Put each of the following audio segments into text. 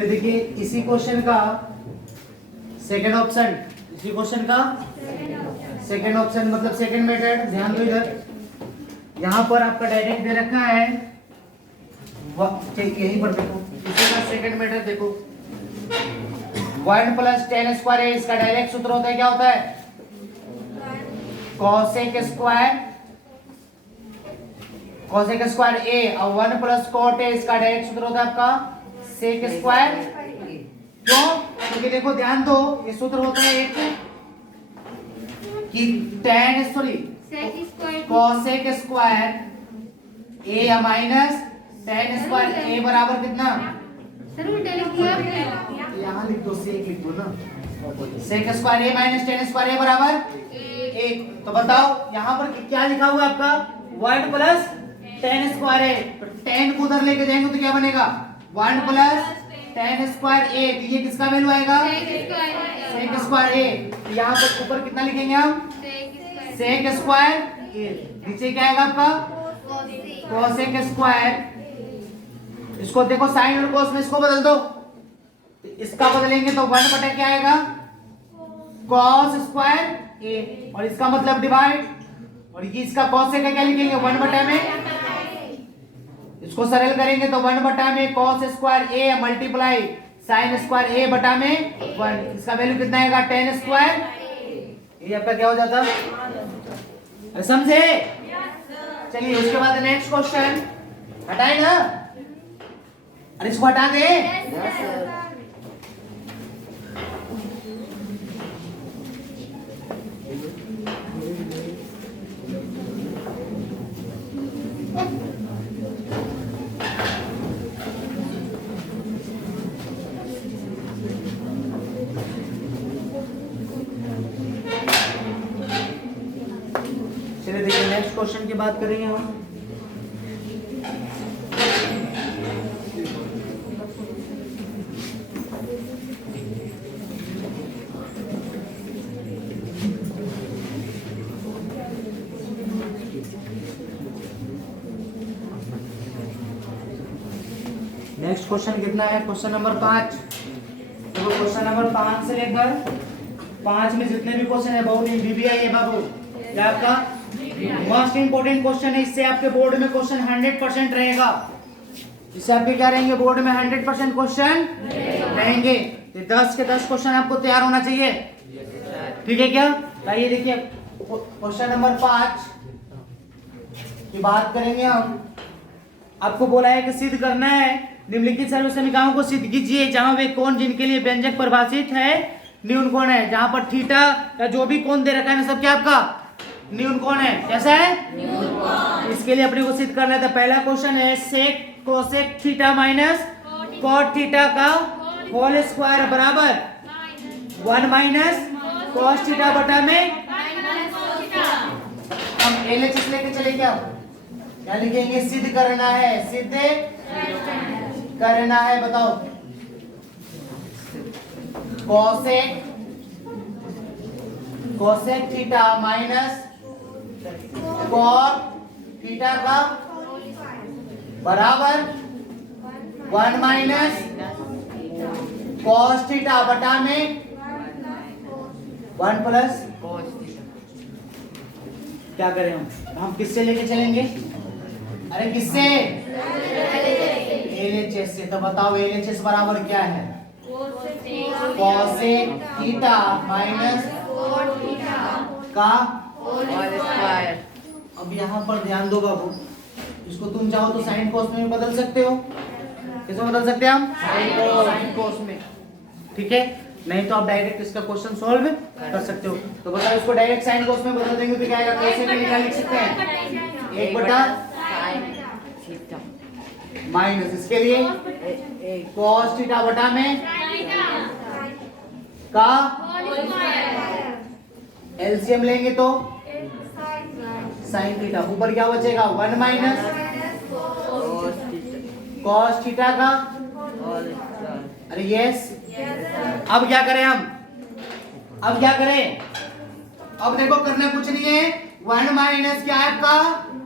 देखिए इसी क्वेश्चन का सेकंड ऑप्शन, इसी क्वेश्चन का सेकंड ऑप्शन मतलब सेकंड मेथड। ध्यान दो इधर, यहाँ पर आपका डायरेक्ट दे रखा है, यहीं पर देखो इसी का सेकंड मेथड देखो, 1 + tan स्क्वायर है। इसका डायरेक्ट सूत्र होता है, क्या होता है? cosec स्क्वायर a और 1 + cot a। इसका डायरेक्ट सूत्र होता है आपका sec स्क्वायर। क्यों? क्योंकि देखो ध्यान दो, ये सूत्र होता है एक कि cosec square a minus tan square a बराबर कितना? यहाँ लिख दो, sec लिख दो ना, sec square a minus tan square a बराबर 1। तो बताओ यहाँ पर क्या लिखा हुआ है आपका? 1 + tan स्क्वायर a। तो tan को उधर लेके जाएंगे तो क्या बनेगा? 1 + tan स्क्वायर a। तो ये किसका वैल्यू आएगा? sec square a। तो यहाँ पर ऊपर कितना लिखेंगे हम? sec square a। नीचे क्या आएगा आपका? cosec square. इसको देखो साइन और cos में इसको बदल दो, तो इसका बदलेंगे तो 1 बटा क्या आएगा? cos square a। और इसका मतलब डिवाइड, और ये इसका cos का क्या लिखेंगे? 1 बटा में, इसको सरल करेंगे तो 1 बटा में cos square a multiply sin square a बटा में 1। इसका वैल्यू कितना आएगा? tan square. ये आपका क्या हो जाता? अरे समझे? चलिए उसके बाद नेक्स्ट क्वेश्चन हटाए ना, अरे इसको हटा दे। चलिए देखिए नेक्स्ट क्वेश्चन की बात करेंगे हम। नेक्स्ट क्वेश्चन कितना है? Question number 5। देखो क्वेश्चन नंबर 5 से लेकर 5 में जितने भी क्वेश्चन है बहुत ही बीबीआई है बाबू, क्या आपका मोस्ट इंपोर्टेंट क्वेश्चन है। इससे आपके बोर्ड में क्वेश्चन 100% रहेगा। इससे आपके क्या रहेंगे? बोर्ड में 100% क्वेश्चन रहेंगे। तो 10 के 10 क्वेश्चन आपको तैयार होना चाहिए, ठीक है क्या? आइए देखिए क्वेश्चन नंबर 5 की बात करेंगे हम। आपको बोला है कि सिद्ध करना है निम्नलिखित सर्व समीकरणों को सिद्ध कीजिए जहां वे कोण जिनके लिए व्यंजक परिभाषित है न्यून कोण है। जहां पर थीटा या जो भी कोण दे रखा है ना सब क्या आपका न्यून कोण है। कैसा है? न्यून कोण। इसके लिए अपने को सिद्ध करना है। तो पहला क्वेश्चन है sec cosec theta minus cot theta का होल स्क्वायर बराबर 1 माइनस कॉस थीटा बटा में हम एलएचएस लेके चले क्या लिखेंगे? सिद्ध करना है, सिद्ध करना है। बताओ cosec theta minus cot theta का बराबर 1 माइनस कॉस थीटा बटा में 1 प्लस क्या करें हम किससे लेके चलेंगे? अरे किससे? एलएचएस से। तो बताओ एलएचएस बराबर क्या है? कोसेक थीटा माइनस का होल स्क्वायर। अब यहाँ पर ध्यान दो बाबू, इसको तुम चाहो तो साइन कोस में बदल सकते हो। किसमें बदल सकते हैं हम? साइन कोस में, ठीक है। नहीं तो आप डायरेक्ट इसका क्वेश्चन सॉल्व कर सकते हो। तो बताओ इसको डायरेक्ट साइन कोस में बदल देंगे तो क्या आएगा? कैसे भी क्या लिख सकते हैं? 1 बटा माइनस इसके लिए कॉस थीटा बटा में का एलसीएम लेंगे तो साइन थीटा। ऊपर क्या बचेगा? 1 माइनस कॉस थीटा का। अरे यस। अब क्या करें हम? अब क्या करें? अब देखो करना कुछ नहीं है। 1 माइनस क्या है आपका?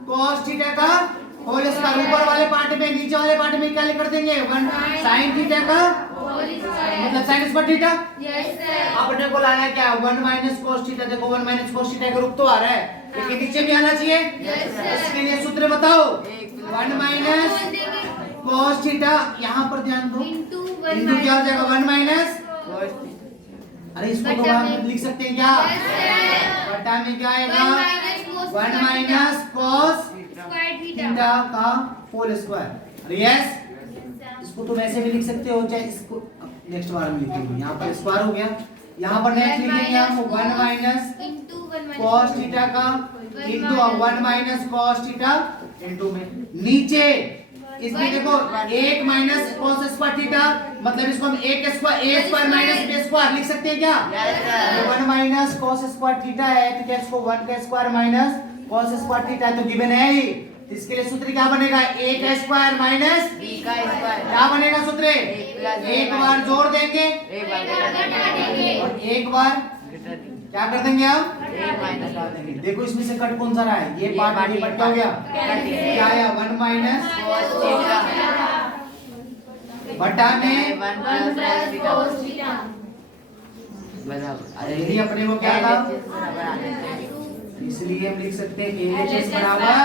कॉस थीटा का होल स्क्वायर। ऊपर वाले पार्ट में नीचे वाले पार्ट में क्या कर देंगे? 1 साइन थीटा का मतलब साइन स्क्वायर थीटा। अपने को लाना है क्या 1 माइनस cos थीटा। देखो 1 माइनस cos थीटा का रूप तो आ रहा है, लेकिन नीचे भी आना चाहिए। इसके लिए सूत्र बताओ 1 माइनस cos थीटा, यहाँ पर ध्यान दो इंटू क्या हो जाएगा 1 माइनस। अरे इसको तो हम लिख सकते हैं क्या बटा में क्या आएगा 1 माइनस cos थीटा का होल स्क्वायर। यस, इसको तो वैसे भी लिख सकते हो, चाहे इसको नेक्स्ट बार में लिखेंगे। यहाँ पर स्क्वायर हो गया, यहाँ पर नेक्स्ट लिखेंगे हम 1 माइनस cos थीटा का into 1 minus cos theta into में नीचे इसमें देखो 1 माइनस cos स्क्वायर थीटा, मतलब इसको हम a square minus b square लिख सकते हैं क्या। 1 माइनस cos स्क्वायर थीटा है तो क्या इसको 1 का square minus cos square theta तो गिवन है ही। इसके लिए सूत्र क्या बनेगा a का स्क्वायर माइनस b का स्क्वायर। क्या बनेगा सूत्र एक बार जोड़ देंगे और एक बार क्या कर देंगे हम देखो इसमें से कट कौन सा रहा है, ये पार्ट ये कट हो गया, क्या आया 1 माइनस बटा में 1 प्लस यही अपने को क्या था, इसलिए हम लिख सकते हैं LHS बराबर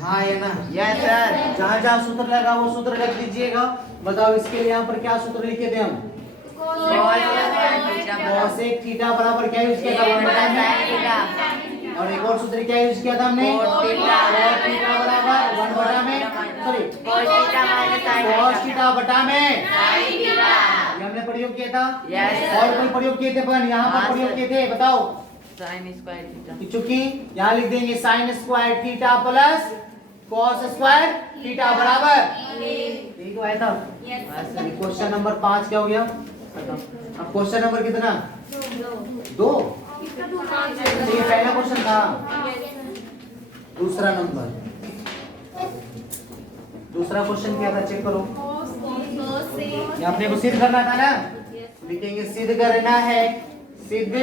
हाँ है ना। यस सर, जहाँ जहाँ सूत्र लगा वो सूत्र रख दीजिएगा। बताओ इसके लिए यहाँ पर क्या सूत्र लिखे थे हम cosec थीटा बराबर क्या यूज किया था 1 बटा में, और एक और सूत्र क्या यूज किया था हमने cos थीटा बराबर 1 बटा में सॉरी cos थीटा बटा में ये हमने प्रयोग किया था। और कोई प्रयोग किए थे अपन यहाँ पर प्रयोग किए थे बताओ sin स्क्वायर थीटा, चूंकि यहाँ लिख देंगे sin square theta plus cos square theta बराबर ठीक है था। क्वेश्चन नंबर 5 क्या हो गया, अब क्वेश्चन नंबर कितना 2। ये पहला क्वेश्चन था, दूसरा नंबर दूसरा क्वेश्चन क्या था चेक करो। ये अपने को सिद्ध करना था ना, लिखेंगे सिद्ध करना है, सिद्ध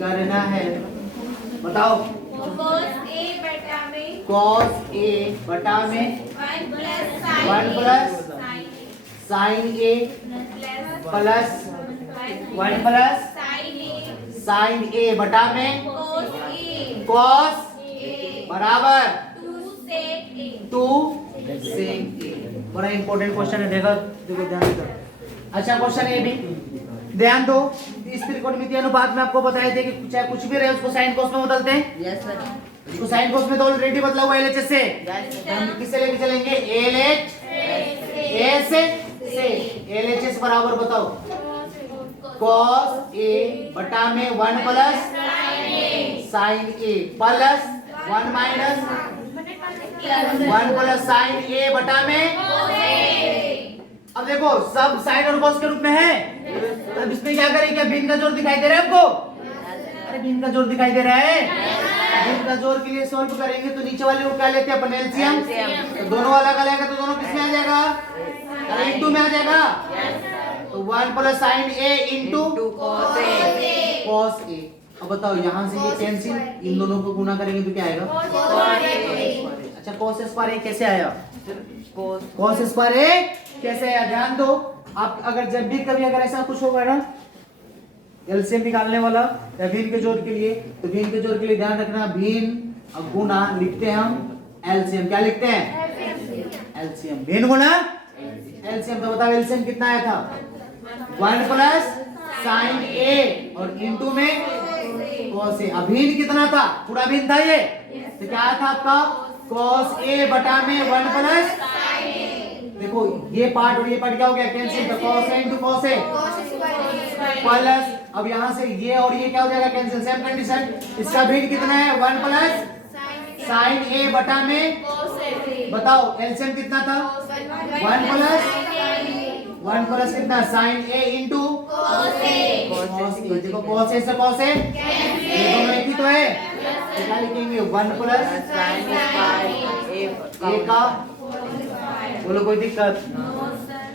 करना है। बताओ cos a बटा में 1 plus sin a plus 1 plus sin a बटा में cos बराबर 2 sec a। बड़ा इंपॉर्टेंट क्वेश्चन है, देखो ध्यान दो। अच्छा क्वेश्चन ये भी ध्यान दो, इस त्रिकोणमिति अनुपात में आपको बताए थे कि चाहे कुछ भी रहे उसको साइन कोस में बदलते हैं। यस सर, इसको साइन कोस में तो ऑलरेडी बदला हुआ LHS से, हम किससे लेके चलेंगे LHS से। LHS बराबर बताओ cos a बटा में 1 plus sin a plus 1 minus 1 plus sin a बटा में। अब देखो सब साइन और cos के रूप में है, अब इसमें क्या करें, क्या भिन्न का जोड़ दिखाई दे रहा है आपको, अरे भिन्न का जोड़ दिखाई दे रहा है। भिन्न का जोड़ के लिए सॉल्व करेंगे तो नीचे वाले को क्या लेते हैं अपन एलसीएम, तो दोनों वाला का लेगा तो दोनों किस में आ जाएगा, अरे इनटू में आ जाएगा। तो 1 plus sin a into cos a। अब बताओ यहाँ से ये कैंसिल, इन दोनों को गुना करेंगे तो क्या आएगा अच्छा cos स्क्वायर a कैसे आया, cos स्क्वायर a कैसे आया, ध्यान दो। आप अगर जब भी कभी अगर ऐसा कुछ होगा ना एलसीएम निकालने वाला या भिन्न के जोड़ के लिए, तो भिन्न के जोड़ के लिए ध्यान रखना भिन्न और गुना लिखते हैं हम एलसीएम, क्या लिखते हैं एलसीएम, भिन्न गुना एलसीएम। तो बताओ एलसीएम कितना आया था 1 प्लस sin a और इनटू में cos a। अभिन्न कितना था, पूरा भिन्न था ये, तो क्या था आपका cos a बटा में 1 प्लस, देखो ये पार्ट और ये पार्ट क्या हो गया कैंसिल, तो cos a into cos a plus, अब यहाँ से ये और ये क्या हो जाएगा कैंसिल, सेम कंडीशन। इसका भिन्न कितना है 1 प्लस sin a बटा में, बताओ एलसीएम कितना था 1 प्लस कितना sin a into cos a। देखो cos a से cos a ये दोनों एक ही तो है, तो क्या लिखेंगे 1 प्लस sin a का, बोलो कोई दिक्कत।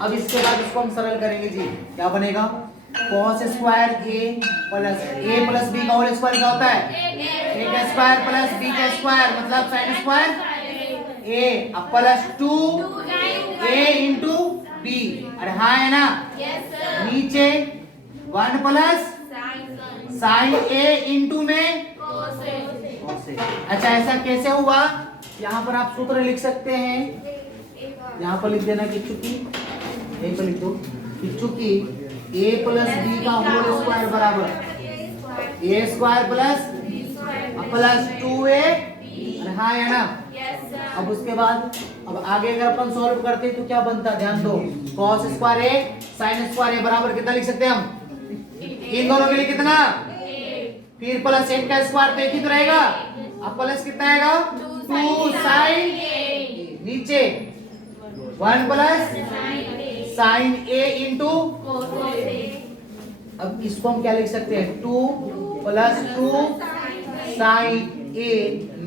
अब इसके बाद इसको हम सरल करेंगे जी, क्या बनेगा cos square a plus b का होल स्क्वायर क्या होता है a का स्क्वायर प्लस b का स्क्वायर मतलब sin स्क्वायर ए अब प्लस 2 ए इंटू बी। अरे हाँ है ना, नीचे 1 प्लस साइन ए इंटू में cos ए। अच्छा ऐसा कैसे हुआ, यहाँ पर आप सूत्र लिख सकते हैं, यहाँ पर लिख देना कि चूंकि ए पर लिख दो कि चूंकि ए प्लस बी का होल स्क्वायर बराबर ए स्क्वायर प्लस 2a। हाँ है ना। अब उसके बाद अब आगे अगर अपन सॉल्व करते तो क्या बनता, ध्यान दो, cos square A sin square a बराबर कितना लिख सकते हैं हम, इन दोनों के लिए कितना, फिर प्लस n का स्क्वायर तो एक ही तो रहेगा, अब प्लस कितना आएगा 2 sin a, नीचे 1 प्लस sin a इंटू। अब इसको हम क्या लिख सकते हैं, 2 प्लस 2 sin a,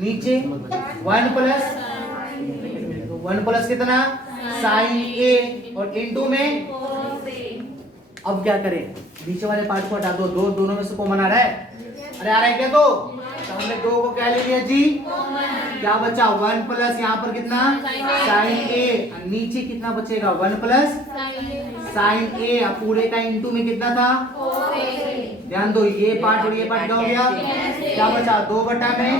नीचे 1 प्लस कितना sin a और इंटू में। अब क्या करें, नीचे वाले पार्ट को हटा दो, दोनों में से कॉमन आ रहा है, अरे आ रहा है क्या, तो हमने 2 को क्या ले लिया जी, क्या बचा 1 प्लस यहाँ पर कितना sin a, नीचे कितना बचेगा 1 प्लस sin a, अब पूरे का इंटू में कितना था, ध्यान दो ये पार्ट और ये पार्ट क्या हो गया, क्या बचा 2 बटा में,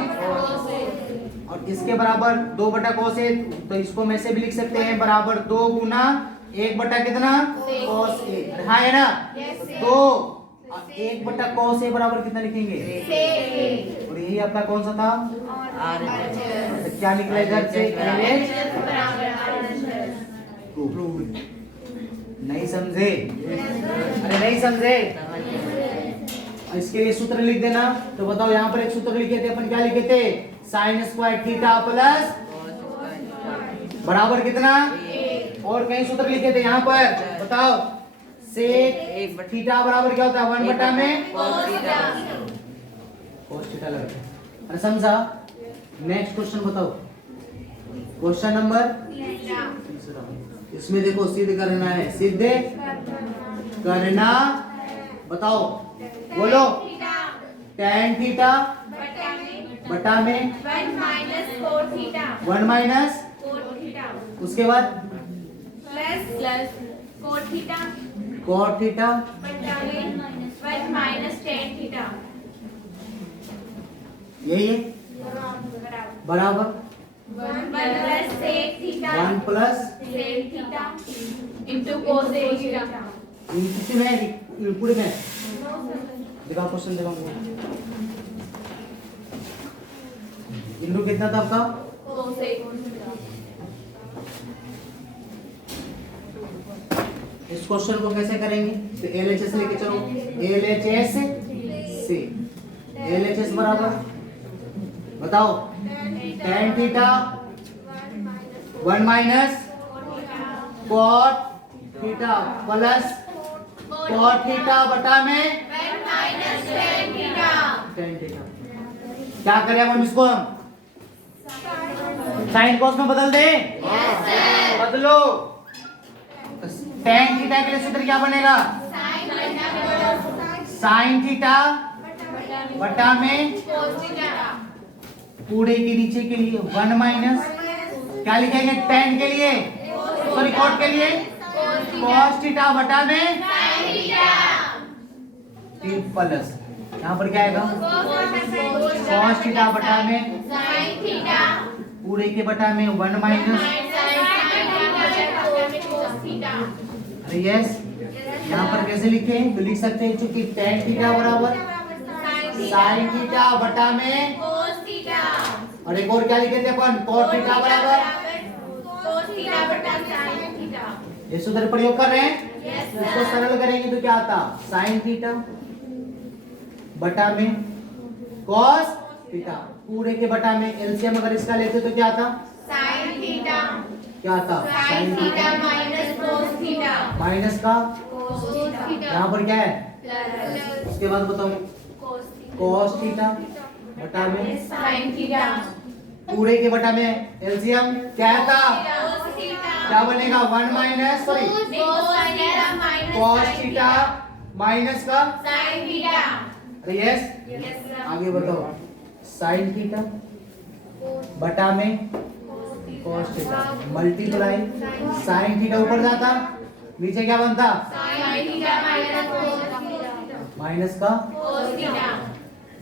और इसके बराबर 2 बटा cos a, तो इसको में से भी लिख सकते हैं बराबर 2 गुना 1 बटा कितना cos a। हाँ है ना, तो 1 बटा cos a बराबर कितना लिखेंगे, और यही आपका कौन सा था, तो क्या निकला इधर से, नहीं समझे, अरे नहीं समझे, इसके लिए सूत्र लिख देना। तो बताओ यहाँ पर एक सूत्र लिखे थे अपन, क्या लिखे थे, साइन स्क्वायर थीटा प्लस बराबर कितना, और कई सूत्र लिखे थे यहाँ पर, बताओ सेक थीटा बराबर क्या होता है 1 बटा में cos थीटा लगा। अरे समझा, नेक्स्ट क्वेश्चन बताओ, क्वेश्चन नंबर, इसमें देखो सिद्ध करना है, सिद्ध करना, बताओ बोलो, tan थीटा बटा में 1 माइनस 4 थीटा, 1 माइनस, 4 थीटा उसके बाद प्लस 4 थीटा cot थीटा बटा में 1 माइनस tan थीटा, यही है बराबर 1 plus sec theta 1 plus sec theta into cos theta. किसी में पूरे में दिखाओ, क्वेश्चन दिखाओ, इंटू कितना था आपका, cos इस क्वेश्चन को कैसे करेंगे, तो LHS लेके चलो, LHS से LHS बराबर बताओ tan theta 1 minus cot theta plus cot theta बटा में 1 minus tan theta. tan theta. क्या करें अब हम इसको, हम साइन कॉस में बदल दें, बदलो, tan थीटा के लिए सूत्र क्या बनेगा, साइन थीटा बटा में cos थीटा, पूरे के नीचे के लिए 1 माइनस, क्या लिखेंगे tan के लिए, सॉरी cot के लिए cos थीटा बटा में फिर प्लस, यहाँ पर क्या आएगा cos थीटा बटा में sin थीटा पूरे के बटा में 1 माइनस, अरे यस, यहाँ पर कैसे लिखे, तो लिख सकते हैं चूंकि tan थीटा बराबर sin थीटा बटा में, cos थीटा, और एक और क्या लिखे थे अपन cot थीटा बराबर, cos थीटा बटा sin थीटा। ये सूत्र प्रयोग कर रहे हैं, Yes, sir. इसको सरल करेंगे तो क्या आता, sin थीटा बटा में cos थीटा, पूरे के बटा में एलसीएम अगर इसका लेते तो क्या आता, sin थीटा, क्या आता, sin theta minus cos theta, minus का, cos थीटा यहाँ पर क्या है, प्लस उसके बाद बताओ cos थीटा बटा में sin थीटा, पूरे के बटा में एलसीएम क्या आता, cos थीटा, क्या बनेगा 1 minus, sorry cos theta minus cos theta minus का, sin थीटा। अरे यस, Yes, sir. आगे बताओ sin थीटा बटा में cos theta multiply sin theta ऊपर जाता, नीचे क्या बनता? sin theta minus cos theta. Minus का Cos theta.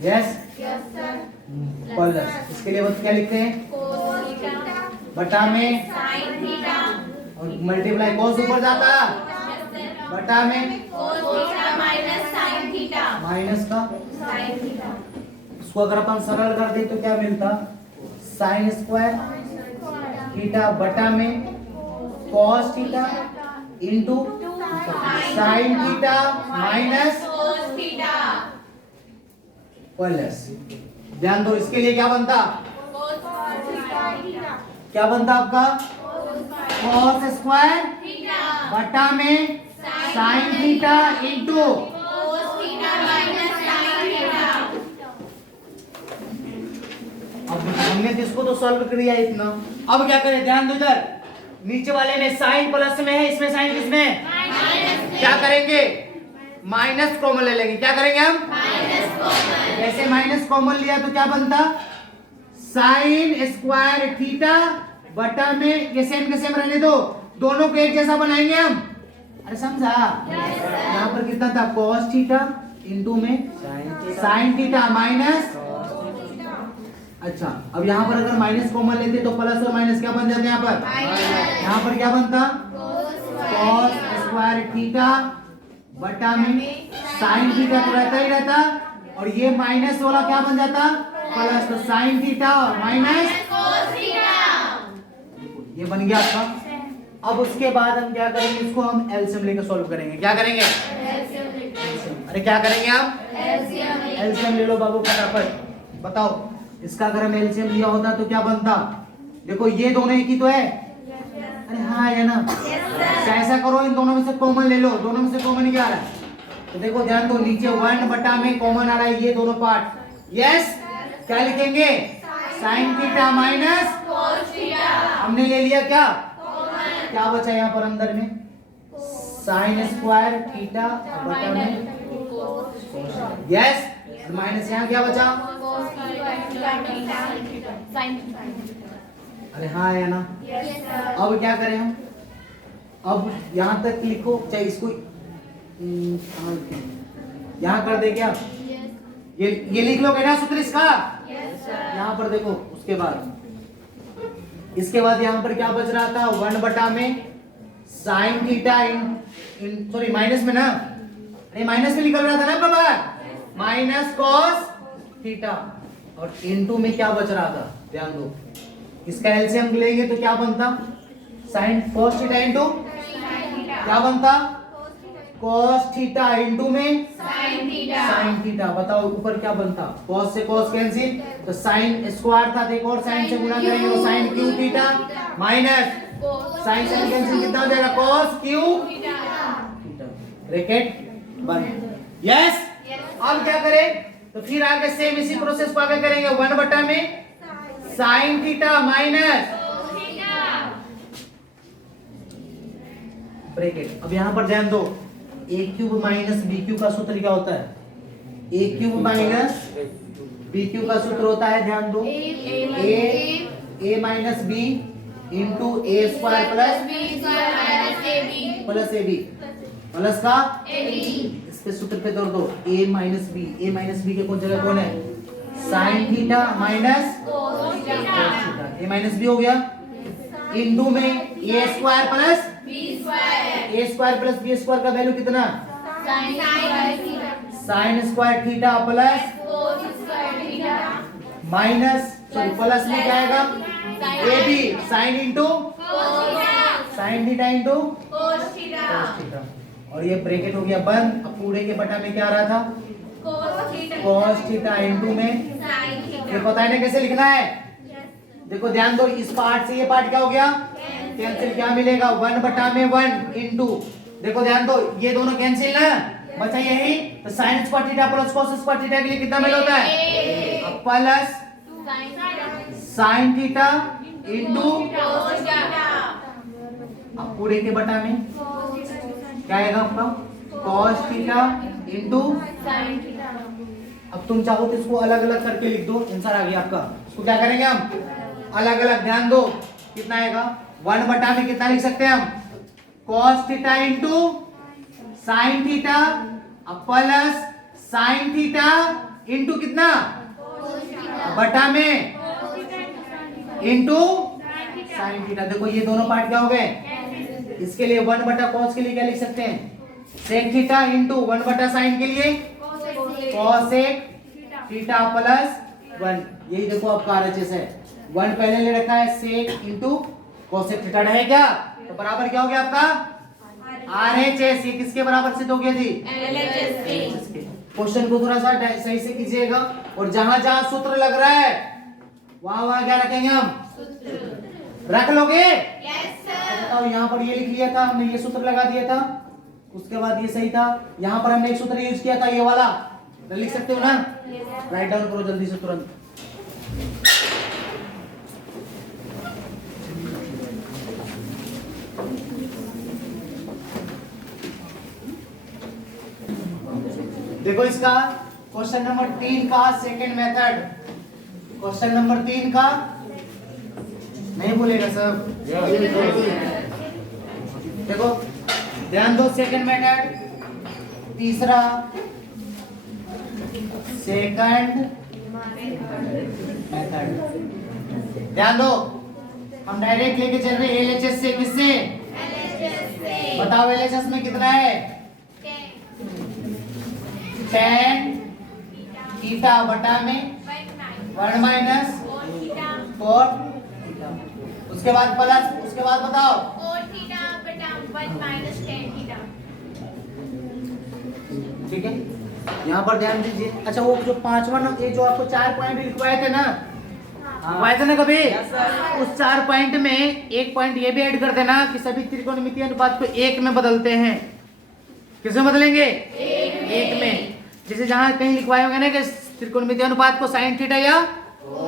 Yes Yes sir. Plus, इसके लिए बस क्या लिखते हैं? Cos theta. बटा में Sin theta. और मल्टीप्लाई cos ऊपर जाता, Yes sir. बटा में Cos theta minus sin theta. Minus का, Sin theta. इसको अगर अपन सरल कर दे तो क्या मिलता? साइन स्क्वायर थीटा बटा में cos theta into sine theta minus Cos theta. Plus. ध्यान दो, इसके लिए क्या बनता? Cos theta. क्या बनता आपका? cos square Theta. बटा में sign theta into Cos theta minus sin theta. अब हमने तो इसको तो सॉल्व कर दिया इतना, अब क्या करें? ध्यान दो इधर, नीचे वाले में साइन प्लस में है, इसमें साइन किसमें? Minus. क्या करेंगे? माइनस कॉमन ले लेंगे। क्या करेंगे हम? Minus common. जैसे माइनस कॉमन लिया तो क्या बनता? साइन स्क्वायर थीटा बटा में, ये सेम के सेम रहने दो, दोनों को एक जैसा बनाएंगे हम। अरे समझा? यहाँ पर कितना था? cos थीटा इंटू में साइन थीटा माइनस, अच्छा अब यहाँ पर अगर माइनस कॉमन लेते तो प्लस और माइनस क्या बन जाते? यहाँ पर यहाँ पर क्या बनता? cos स्क्वायर थीटा बटा में साइन थीटा तो रहता ही रहता, और ये माइनस वाला क्या बन जाता? प्लस, तो साइन थीटा और माइनस Cos theta. ये बन गया आपका। अब उसके बाद हम क्या करेंगे? इसको हम एलसीएम लेकर सॉल्व करेंगे। क्या करेंगे? अरे क्या करेंगे आप? एलसीएम ले लो बाबू फटाफट, बताओ इसका अगर हम एलसीएम लिया होता तो क्या बनता? देखो ये दोनों एक ही तो है, अरे हाँ है ना? ऐसा करो, इन दोनों में से कॉमन ले लो, दोनों में से कॉमन क्या आ रहा है? तो देखो ध्यान दो, नीचे 1 बटा में कॉमन आ रहा है ये दोनों पार्ट। यस, क्या लिखेंगे? Sign theta minus Cos theta. हमने ले लिया क्या? क्या बचा यहाँ पर अंदर में? साइन स्क्वायर थीटा बटा में यस, माइनस यहाँ क्या बचा? अरे हाँ है ना? अब क्या करें हम? अब यहाँ तक लिखो, चाहे इसको यहाँ कर दे क्या? ये लिख लोगे ना सूत्र इसका? यहाँ पर देखो, उसके बाद इसके बाद यहाँ पर क्या बच रहा था? 1 बटा में sine theta in sorry minus में ना, अरे माइनस में निकल रहा था ना बाबा, माइनस कॉस थीटा, और इनटू में क्या बच रहा था? ध्यान दो, इसका एलसीएम लेंगे तो क्या बनता? साइन कॉस थीटा इंटू क्या बनता? कॉस थीटा इंटू में Sin theta. Sine theta. बताओ ऊपर क्या बनता? कॉस से कॉस कैंसिल, तो साइन स्क्वायर था, एक और साइन से गुणा करेंगे तो sine cube theta minus sine से कैंसिल कितना हो जाएगा? कॉस क्यू थीटा, ब्रैकेट बंद। यस, अब क्या करें? तो फिर आगे सेम इसी प्रोसेस को आगे करेंगे। 1 बटा में साइन थीटा माइनस ब्रैकेट। अब यहां पर ध्यान दो, a cube minus b cube का सूत्र क्या होता है? A cube minus b cube का सूत्र होता है, ध्यान दो, a minus b into a square plus a b plus का इस पे सूत्र पे जोड़ दो, ए माइनस बी के कौन जगह कौन है? Sine theta minus theta, A minus B हो गया, इंटू में A square plus A square plus B square का वैल्यू कितना? Sine square theta plus minus sorry plus में क्या आएगा? A B sine into sine theta into cos theta, और ये ब्रैकेट हो गया बंद। अब पूरे के बटा में क्या आ रहा था? cos थीटा इंटू में, ये पता है ना कैसे लिखना है? देखो ध्यान दो, इस पार्ट से ये पार्ट क्या हो गया? कैंसिल। क्या मिलेगा? 1 बटा में 1 इंटू, देखो ध्यान दो, ये दोनों कैंसिल ना, बचा यही, तो sine square theta plus cos square theta के लिए कितना मिल होता है? अब प्लस साइन थीटा इंटू, अब पूरे के बटा में क्या आएगा आपका? cos थीटा इंटू, अब तुम चाहो तो इसको अलग अलग करके लिख दो, आंसर आ गया आपका। इसको क्या करेंगे हम? अलग अलग, ध्यान दो, कितना आएगा 1 बटा में कितना लिख सकते हैं हम cos theta into sine theta plus sign theta into कितना बटा में इंटू साइन थीटा। देखो ये दोनों पार्ट क्या हो गए, इसके लिए 1 बटा कॉस के लिए क्या लिख सकते हैं सेक थीटा इंटू 1 बटा साइन के लिए कॉसेक थीटा प्लस 1। यही देखो आपका आरएचएस है, 1 पहले ले रखा है सेक इंटू कॉसेक थीटा है क्या, तो बराबर क्या हो गया आपका आरएचएस। ये किसके बराबर सिद्ध हो गया जी LHS के। क्वेश्चन को थोड़ा सा सही से कीजिएगा और जहां जहां सूत्र लग रहा है वहां वहां क्या रखेंगे हम रख लोगे। Yes sir. बताओ यहाँ पर ये लिख लिया था हमने, ये सूत्र लगा दिया था, उसके बाद ये सही था, यहाँ पर हमने एक सूत्र यूज किया था ये वाला, लिख सकते हो ना, राइट डाउन करो जल्दी से तुरंत। देखो इसका क्वेश्चन नंबर 3 का सेकंड मेथड, क्वेश्चन नंबर 3 का नहीं बोलेगा सब। देखो ध्यान दो, सेकंड मेथड, तीसरा सेकंड मेथड, ध्यान दो। हम डायरेक्ट लेके चल रहे एलएचएस से, किससे बताओ एलएचएस में कितना है tan थीटा बटा में 1 माइनस cot थीटा, उसके बाद प्लस, उसके बाद बताओ cot थीटा बटा 1 माइनस tan थीटा। ठीक है, यहाँ पर ध्यान दीजिए। अच्छा वो जो 5वां, ये जो आपको 4 पॉइंट लिखवाए थे ना, लिखवाए थे ना कभी, उस 4 पॉइंट में एक पॉइंट ये भी ऐड कर देना कि सभी त्रिकोणमितीय अनुपात को 1 में बदलते हैं। किसमें बदलेंगे 1 में। जैसे जहां कहीं लिखवाए होंगे ना कि त्रिकोणमितीय अनुपात को साइन थीटा या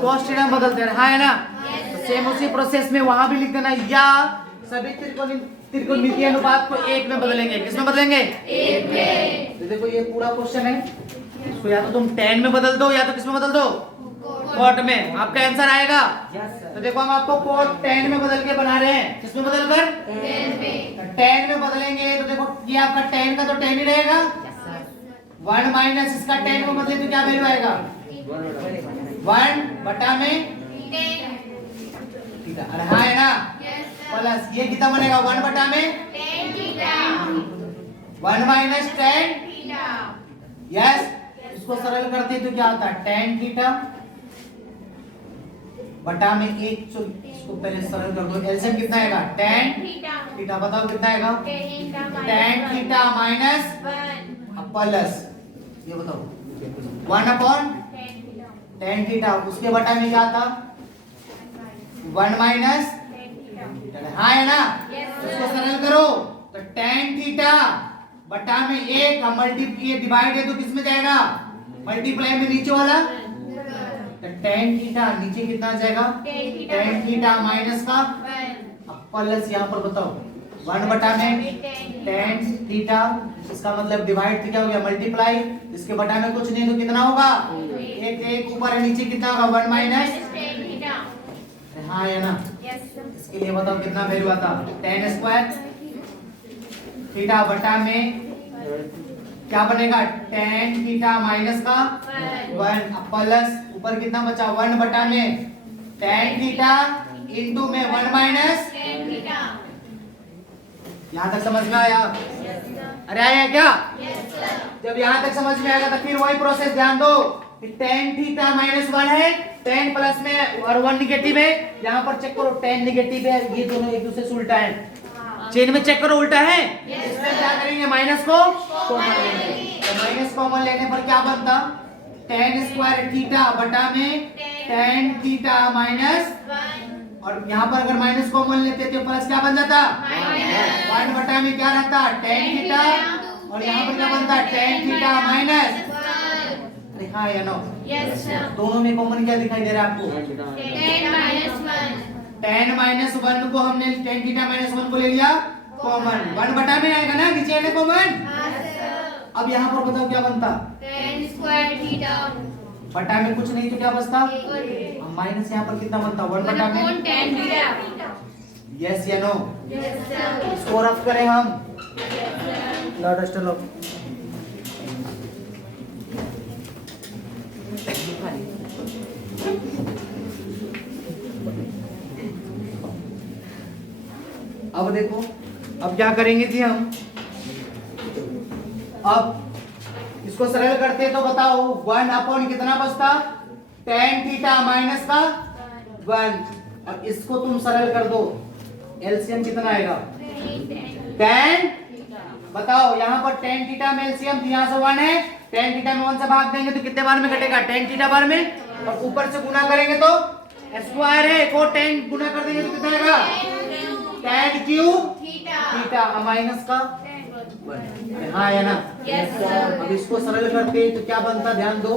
cos थीटा में बदलते हैं, हाँ है ना, तो सेम उसी प्रोसेस में वहां भी लिख देना, या सभी त्रिकोणमितीय अनुपात को 1 में बदलेंगे। किसमें बदलेंगे 1 में। तो देखो ये पूरा क्वेश्चन है, इसको या तो तुम tan में बदल दो या तो किसमें बदल दो cot में, आपका आंसर आएगा। तो देखो हम आपको cot tan में बदल के बना रहे हैं, किसमें बदलकर tan में बदलेंगे। तो देखो ये आपका tan का तो tan ही रहेगा, 1 माइनस इसका tan में बदले तो क्या वैल्यू आएगा 1 बटा में थीटा, अरे हाँ है ना, प्लस ये कितना बनेगा 1 बटा में 1 माइनस tan यस। इसको सरल करते तो क्या आता है tan थीटा बटा में 1, इसको पहले सरल कर दो, एलसीएम कितना आएगा tan थीटा, बताओ कितना आएगा tan थीटा माइनस प्लस ये बताओ 1 अपॉन tan थीटा, उसके बटा में क्या था 1 माइनस, हाँ है ना, उसको सरल करो तो tan थीटा बटा में 1 का मल्टीप्लाई डिवाइड है तो किस में जाएगा मल्टीप्लाई में नीचे वाला, तो tan थीटा नीचे कितना जाएगा tan थीटा माइनस का प्लस, यहाँ पर बताओ 1 बटा में tan थीटा, इसका मतलब डिवाइड तो क्या हो गया मल्टीप्लाई, इसके बटा में कुछ नहीं तो कितना होगा 1 ऊपर है, नीचे कितना होगा 1 माइनस, हाँ है ना। इसके लिए बताओ कितना वैल्यू आता tan स्क्वायर थीटा बटा में क्या बनेगा tan थीटा माइनस का 1 प्लस ऊपर कितना बचा 1 बटा में tan थीटा इंटू में 1 माइनस। यहाँ तक समझ में आया? अरे आया क्या? जब यहाँ तक समझ में आएगा तो फिर वही प्रोसेस ध्यान दो, tan थीटा माइनस 1 है, tan प्लस में और 1 निगेटिव है, यहाँ पर चेक करो tan निगेटिव है, ये दोनों एक दूसरे से उल्टा है, चेन में चेक करो उल्टा है, इसमें क्या करेंगे माइनस को कॉमन लेंगे, तो माइनस कॉमन लेने पर क्या बनता tan स्क्वायर थीटा बटा में tan थीटा माइनस, और यहाँ पर अगर माइनस कॉमन लेते तो प्लस क्या बन जाता 1 बटा में क्या रहता tan थीटा, और यहाँ पर क्या बनता tan थीटा माइनस, हाँ या नो, दोनों में कॉमन क्या दिखाई दे रहा है आपको tan माइनस 1 को हमने tan थीटा माइनस 1 को ले लिया कॉमन, 1 बटा में आएगा ना नीचे आने कॉमन। अब यहाँ पर बताओ क्या बनता tan स्क्वायर थीटा बटा में कुछ नहीं तो क्या बचता माइनस, यहाँ पर कितना बनता 1 बटा में tan थीटा यस या नो? Yes, sir. इसको रफ करें हम। Yes, sir. लो डस्टर लो। अब देखो, अब क्या करेंगे जी हम? अब इसको सरल करते तो बताओ 1 अपॉन कितना बचता? tan थीटा माइनस का 1। और इसको तुम सरल कर दो, एलसीएम कितना आएगा? tan, बताओ यहाँ पर tan थीटा में एलसीएम यहाँ से 1 है, tan थीटा में 1 से भाग देंगे तो कितने बार में घटेगा? tan थीटा बार में। और ऊपर से गुना करेंगे तो स्क्वायर है, को tan गुना कर देंगे तो कितना आएगा? tan क्यूब थीटा माइनस का 1। हाँ है ना? Yes, sir. अब इसको सरल करते हैं तो क्या बनता? ध्यान दो,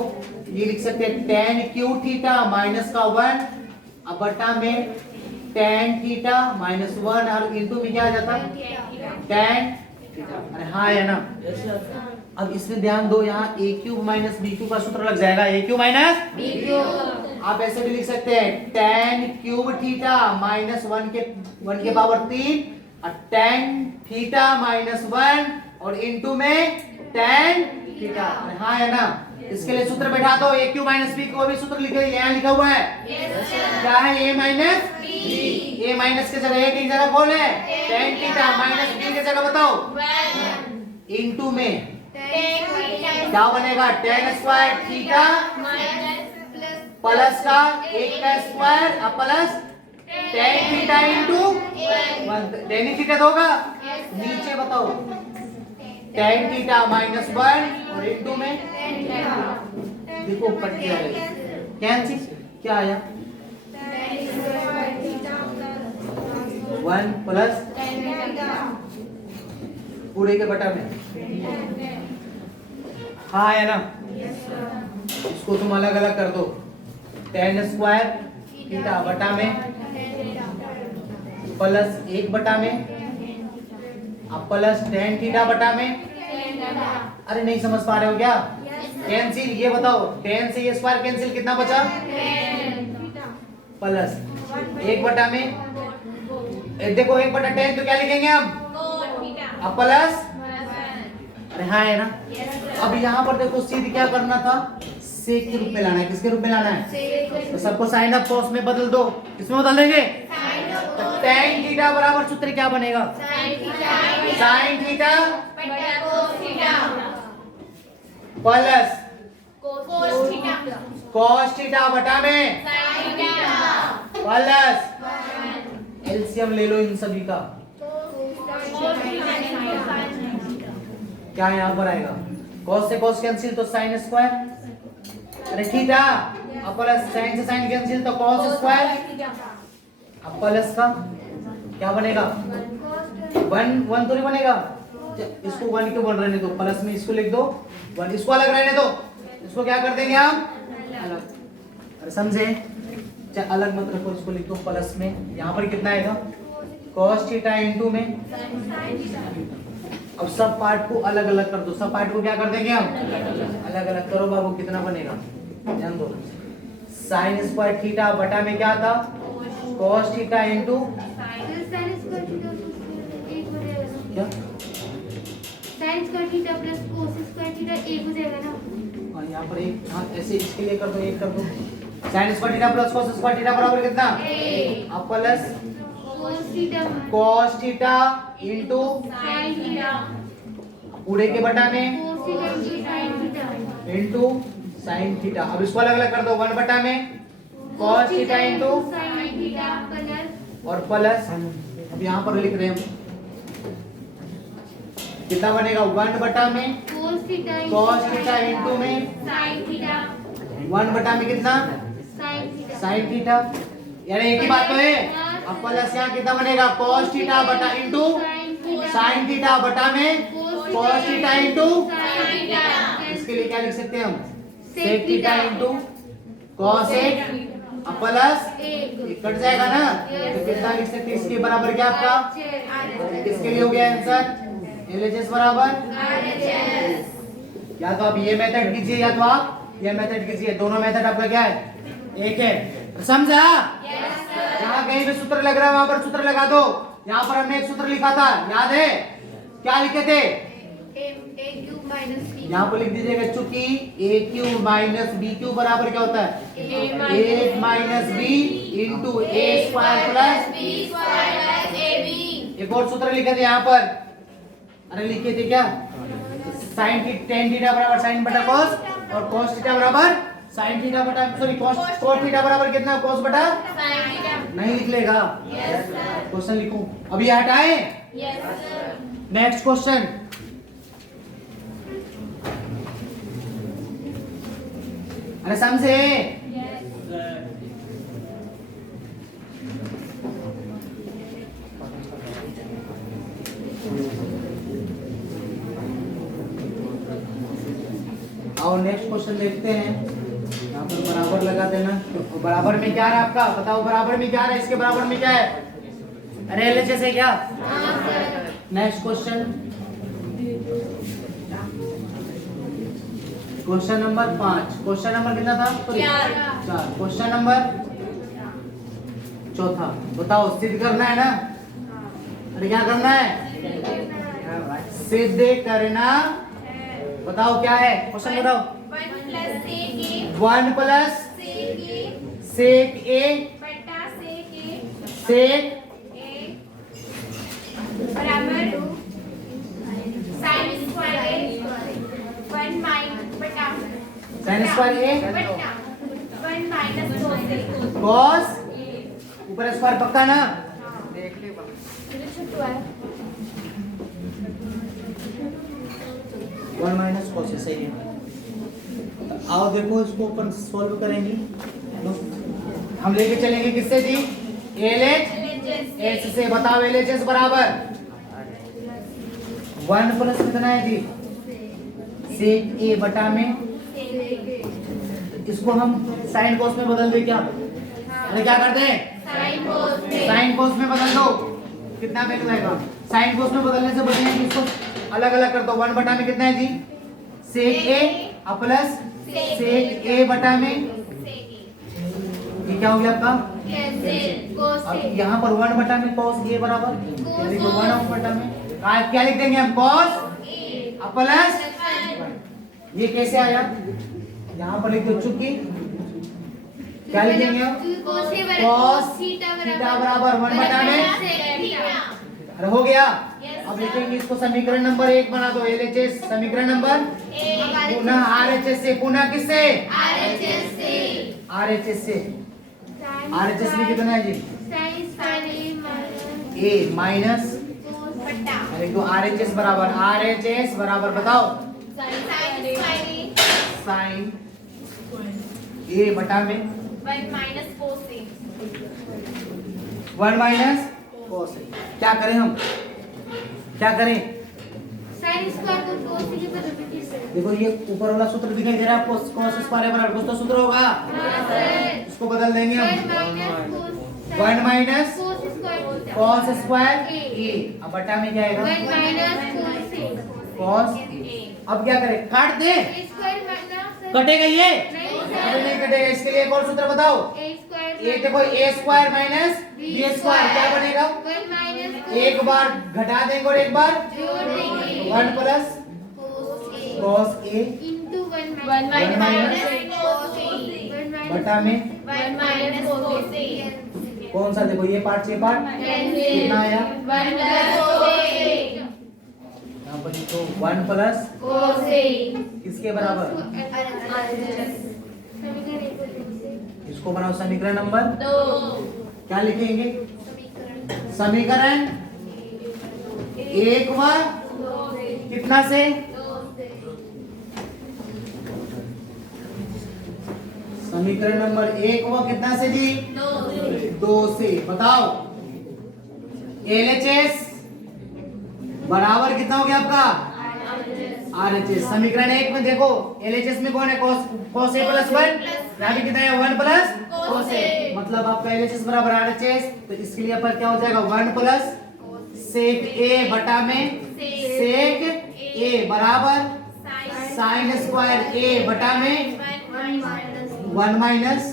ये लिख सकते हैं tan क्यूब थीटा माइनस का 1 अब बटा में tan थीटा माइनस 1 और इनटू में क्या आ जाता? tan theta. अरे हाँ है ना? अब इसमें ध्यान दो, यहाँ a cube minus b cube का सूत्र लग जाएगा, a क्यूब माइनस। आप ऐसे भी लिख सकते हैं tan क्यूब थीटा माइनस 1 के पावर 3 और tan थीटा माइनस 1 और इनटू में tan थीटा। हाँ है ना? इसके लिए सूत्र बैठा दो, a क्यूब माइनस b को भी सूत्र लिखे, यहाँ लिखा हुआ है क्या है? a minus b। a minus के जगह a की जगह कौन है? tan थीटा माइनस b की जगह बताओ इनटू में क्या बनेगा? tan स्क्वायर थीटा प्लस का 1 का स्क्वायर और plus tan theta into 1। tan theta तो होगा नीचे, बताओ tan थीटा माइनस 1 और इनटू में देखो कट गया है, कैंसिल। क्या आया? 1 प्लस पूरे के बटा में। हाँ है ना? इसको तुम अलग अलग कर दो, tan स्क्वायर थीटा बटा में प्लस 1 बटा में अब प्लस tan थीटा बटा में। अरे नहीं समझ पा रहे हो क्या? कैंसिल। ये बताओ tan से ये स्क्वायर कैंसिल, कितना बचा? प्लस 1 बटा में, देखो 1 बटा tan तो क्या लिखेंगे हम? अब प्लस। अरे हाँ है ना? अब यहाँ पर देखो सीधे क्या करना था? सेक के रूप में लाना है। किसके रूप में लाना है? तो सबको साइन ऑफ कॉस में बदल दो। किसमें बदल देंगे? तो tan थीटा बराबर सूत्र क्या बनेगा? Sine theta plus cos theta बटा में प्लस एलसीएम ले लो इन सभी का। क्या यहाँ पर आएगा? कॉस से कॉस कैंसिल तो साइन स्क्वायर, अरे थीटा अब प्लस साइन से साइन कैंसिल तो कॉस स्क्वायर अब प्लस का क्या बनेगा? 1 थोड़ी बनेगा, इसको 1 क्यों बन रहने दो, प्लस में इसको लिख दो 1, इसको अलग रहने दो, इसको क्या कर देंगे हम? अलग। अरे समझे? चाहे अलग मत रखो, इसको लिख दो प्लस में। यहाँ पर कितना आएगा? cos थीटा इनटू में। अब सब पार्ट को अलग अलग कर दो, सब पार्ट को क्या कर देंगे हम? अलग अलग करो बाबू, कितना बनेगा? ध्यान दो, साइन स्क्वायर थीटा बटा में क्या था? cos थीटा इनटू क्या? Sign square theta plus cos square theta एक हो जाएगा ना? और यहाँ पर एक, हाँ ऐसे इसके लिए कर दो, एक कर दो। Sign square theta plus cos square theta बराबर कितना? अब plus cos theta into sine theta पूरे के बटा में cos theta into sine theta into sine theta. अब इसको अलग अलग कर दो, 1 बटा में cos theta into sine theta plus और प्लस, अब यहाँ पर लिख रहे हैं हम कितना बनेगा? 1 बटा में कोस थीटा इनटू में साइन थीटा 1 बटा में कितना? Sine theta sine theta. यानी एक ही बात तो है। अब प्लस यहाँ कितना बनेगा? cos थीटा बटा इनटू साइन थीटा बटा में cos थीटा इनटू। इसके लिए क्या लिख सकते हैं हम? sec थीटा इनटू cos एक अब प्लस एक कट जाएगा ना, तो कितना लिख सकते हैं? इसके बराबर क्या आपका? किसके लिए हो गया आंसर? LHS बराबर, या तो आप ये मेथड कीजिए या तो आप ये मेथड कीजिए, दोनों मेथड आपका क्या है? एक है। समझा? Yes sir. जहाँ कहीं भी सूत्र लग रहा है वहां पर सूत्र लगा दो। यहाँ पर हमने एक सूत्र लिखा था, याद है? क्या लिखे थे? A cube minus b. यहाँ पर लिख दीजिएगा, चूंकि a cube minus b cube बराबर क्या होता है? A minus b into a square plus B square plus a b. एक और सूत्र लिखे थे यहाँ पर, अरे लिखे थे क्या? साइन टेन थीटा बराबर साइन बटा कॉस, और कॉस थीटा बराबर साइन थीटा बटा, सॉरी कॉस थीटा बराबर कितना? कॉस बटा साइन थीटा। नहीं लिख लेगा, यस सर। क्वेश्चन लिखूं अभी हटाए। Yes sir. नेक्स्ट क्वेश्चन, अरे समझे? आओ नेक्स्ट क्वेश्चन देखते हैं। यहाँ पर बराबर लगा देना। तो बराबर में क्या है आपका? बताओ बराबर में क्या है? इसके बराबर में क्या है? अरे एलएचएस है क्या? हाँ sir. Next question, question number 5। Question number कितना था? 4। Question number 4। बताओ, सिद्ध करना है ना? अरे क्या करना है? सिद्ध करना। बताओ क्या है क्वेश्चन? बताओ। 1 प्लस सेक ए 1 प्लस सेक ए बटा सेक ए सेक बराबर साइन स्क्वायर ए 1 माइनस बटा साइन स्क्वायर ए बटा 1 माइनस कोस ए। कॉस, ऊपर स्क्वायर पक्का ना? देख ले बाबा, छुट्टू है। 1 माइनस कॉस सही है। आओ देखो इसको ऊपर सॉल्व करेंगे। हम लेके चलेंगे किससे जी? एलएचएस से। बताओ एलएचएस बराबर 1 प्लस कितना है जी? सेक ए बटा में, इसको हम साइन कोस में बदल दे क्या? अरे क्या करते हैं? साइन कोस में बदल दो। कितना वैल्यू आएगा? साइन कोस में बदलने से बदलेंगे, इसको अलग अलग कर दो। 1 बटा में कितना है जी? सेक ए प्लस सेक ए बटा में, ये क्या हो गया आपका? अब यहाँ पर 1 बटा में cos ए बराबर, देखो 1 बटा में क्या लिख देंगे हम? cos प्लस, ये कैसे आया? यहाँ पर लिख दो, चूंकि क्या लिखेंगे हम? cos थीटा बराबर 1 बटा में, अरे हो गया। अब लिखेंगे इसको समीकरण नंबर 1 बना दो। एलएचएस समीकरण नंबर, पुनः आरएचएस से, पुनः किससे? आरएचएस से। आरएचएस में कितना है जी? ए माइनस, अरे तो आरएचएस बराबर बताओ साइन ए बटा में 1 माइनस कोस ए। 1 माइनस कोस ए। क्या करें हम? क्या करें? साइन स्क्वायर को कोस के बराबर से। देखो ये ऊपर वाला सूत्र दिखाई दे रहा है आपको, cos स्क्वायर बराबर कुछ तो सूत्र होगा, हां सर। इसको बदल देंगे हम। 1 माइनस 1 कोस cos स्क्वायर ए, अब बटा में क्या आएगा? 1 माइनस कोस ए। cos ए। अब क्या करें? काट दे, स्क्वायर माइनस कटेगा ये? नहीं अरे नहीं कटेगा, इसके लिए एक और सूत्र बताओ। ए स्क्वायर ये देखो a square minus b square क्या बनेगा? 1 माइनस एक बार घटा देंगे और एक बार जोड़ देंगे। 1 plus cos a into 1 1 minus cos a बटा में 1 माइनस कोस ए। कौन सा? देखो ये पार्ट से पार्ट कितना आया? 1 प्लस कोस ए। यहाँ पर लिखो 1 प्लस कोस ए किसके बराबर? इसको बनाओ समीकरण नंबर 2। क्या लिखेंगे? समीकरण 1 व कितना से? समीकरण नंबर 1 व कितना से जी? 2 से। बताओ एलएचएस बराबर कितना हो गया आपका? आरएचएस। समीकरण 1 में देखो एलएचएस में कौन है? cos ए प्लस 1, यहाँ भी कितना है? 1 प्लस cos ए, मतलब आपका एलएचएस बराबर आरएचएस। तो इसके लिए पर क्या हो जाएगा? 1 प्लस सेक ए बटा में सेक ए बराबर साइन स्क्वायर ए बटा में 1 माइनस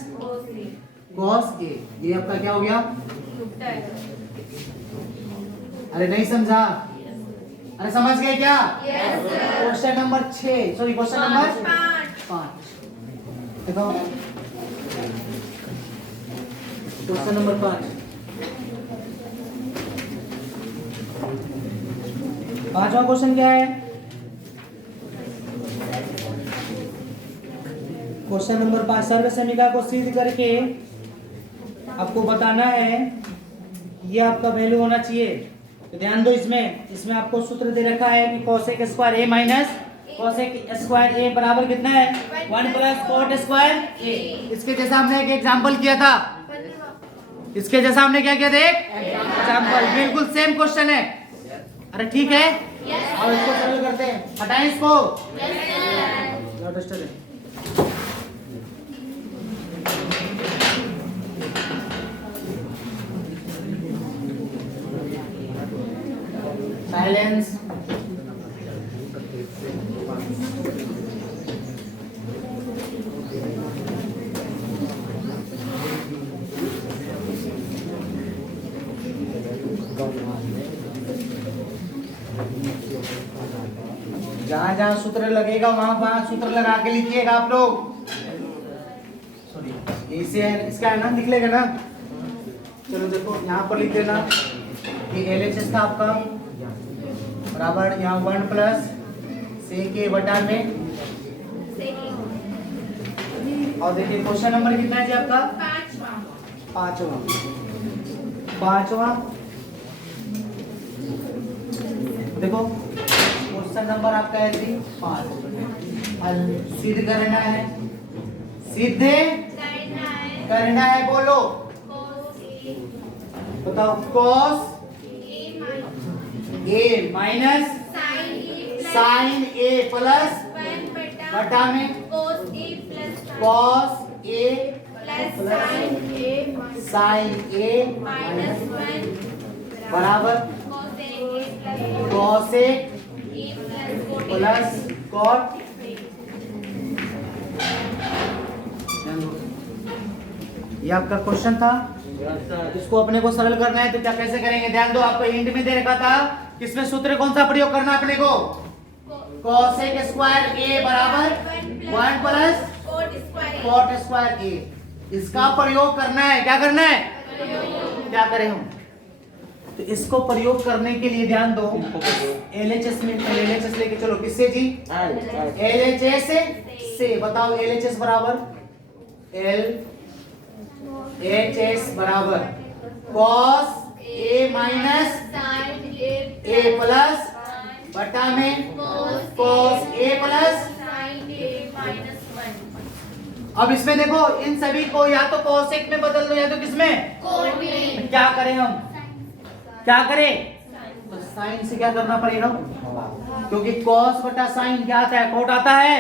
cos a, ये आपका क्या हो गया? अरे नहीं समझा? अरे समझ गए क्या? Question number 6, sorry question number 5 देखो, क्वेश्चन नंबर 5, पांचवा क्वेश्चन क्या है? क्वेश्चन नंबर 5, सर्व समीकरण को सिद्ध करके आपको बताना है, ये आपका वैल्यू होना चाहिए। तो ध्यान दो, इसमें आपको सूत्र दे रखा है कि cosec square a minus cosec square a बराबर कितना है? 1 प्लस कोट स्क्वायर ए। इसके जैसा हमने एक एग्जांपल किया था, इसके जैसा हमने क्या किया था? एक एग्जांपल, बिल्कुल सेम क्वेश्चन है। अरे ठीक है, और इसको सरल करते हैं, हटाएं इसको। साइलेंस। जहां जहां सूत्र लगेगा वहां सूत्र लगा के लिखिएगा आप लोग। सॉरी, इसे इसका है ना, लिख लेगा ना। चलो देखो, यहाँ पर लिख देना कि LHS था आपका बराबर यहाँ 1 प्लस सेक ए बटा में, और देखिए क्वेश्चन नंबर कितना है जी आपका? पांचवा। देखो क्वेश्चन नंबर आपका है जी 5, सिद्ध करना है, सिद्ध करना है, बोलो बताओ। cos a minus sine A plus बटा में cos a plus sine A बराबर cosec प्लस cot। ये आपका क्वेश्चन था, इसको अपने को सरल करना है तो क्या कैसे करेंगे? ध्यान दो, आपको हिंट में दे रखा था किसमें सूत्र कौन सा प्रयोग करना है अपने को? cosec स्क्वायर a बराबर 1 प्लस cot स्क्वायर a, इसका प्रयोग करना है। क्या करना है? क्या करें हम? तो इसको प्रयोग करने के लिए ध्यान दो, LHS में LHS लेके चलो, किससे जी? LHS से। बताओ LHS बराबर LHS बराबर cos a minus a plus बटा में cos a प्लस। अब इसमें देखो, इन सभी को या तो cosec में बदल दो या तो किसमें? क्या करें हम? क्या करें? तो साइन से क्या करना पड़ेगा? क्योंकि cos बटा साइन क्या आता है? कोट आता है,